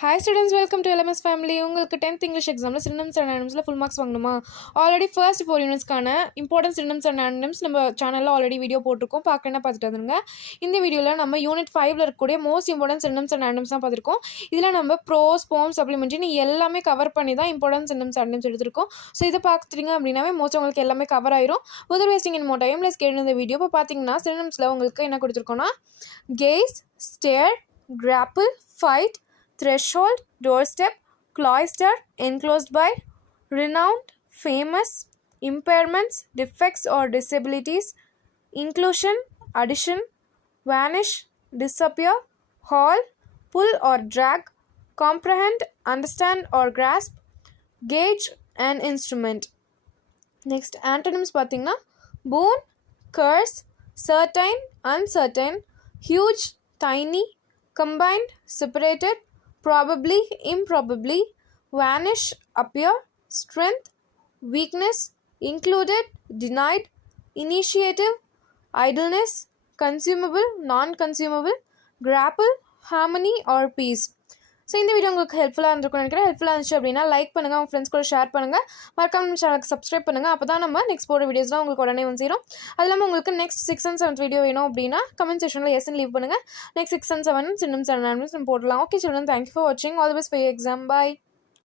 Hi students, welcome to LMS family. உங்களுக்கு 10th English examல synonyms and antonyms full marks வாங்கணுமா? Already first 4 யூனிட்ஸ்க்கான important synonyms and antonyms நம்ம சேனல்ல already video போட்டிருக்கோம். பார்க்கணும்னா பார்த்துட்டு வந்துருங்க. இந்த வீடியோல நம்ம யூனிட் 5ல இருக்கக்கூடிய most important synonyms and antonyms தான் பார்த்திருக்கோம். இதுல நம்ம ப்ரோஸ், போம்ஸ், சப்ளிமெண்டரி எல்லாமே கவர் பண்ணி தான் இம்பார்ட்டன்ட் synonyms and antonyms எடுத்திருக்கோம். ஸோ இதை பார்த்துட்டீங்க அப்படின்னாவே மோஸ்ட் உங்களுக்கு எல்லாமே கவர் ஆயிரும். without wasting any more time, let's get into the video. இப்போ பார்த்தீங்கன்னா synonymsல உங்களுக்கு என்ன கொடுத்திருக்கோம்னா gaze, stare, grapple, fight, threshold, doorstep, cloister, enclosed by, renowned, famous, impairments, defects or disabilities, inclusion, addition, vanish, disappear, haul, pull or drag, comprehend, understand or grasp, gauge, and instrument. Next, antonyms பார்த்தீங்கன்னா boon, curse, certain, uncertain, huge, tiny, combined, separated, probably, improbably, vanish, appear, strength, weakness, included, denied, initiative, idleness, consumable, non-consumable, grapple, harmony or peace. So இந்த video உங்களுக்கு ஹெல்ப்ஃபுல்லாக இருந்திருக்கும்னு நினைக்கிறேன். ஹெல்ப்ஃபுல்லாக இருந்துச்சு அப்படின்னா like பண்ணுங்கள், உங்கள் ஃப்ரெண்ட்ஸ் கூட ஷேர் பண்ணுங்கள், மறக்காம நம்ம சேனலுக்கு சப்ஸ்கிரைப் பண்ணுங்கள். அப்போ தான் நம்ம நெக்ஸ்ட் போகிற வீடியோஸ்லாம் உங்களுக்கு உடனே வந்து சேரும். அது இல்லாமல் உங்களுக்கு நெக்ஸ்ட் 6 and 7 வீடியோ வேணும் அப்படின்னா கமெண்ட் செக்ஷனில் எஸ்ன்னு லீவ் பண்ணுங்கள். Next 6 and 7 synonyms and antonyms நம்ம போடலாம். ஓகே சில்ட்ரன், தேங்க்யூ ஃபார் வாட்சிங். All the best for your exam. Bye.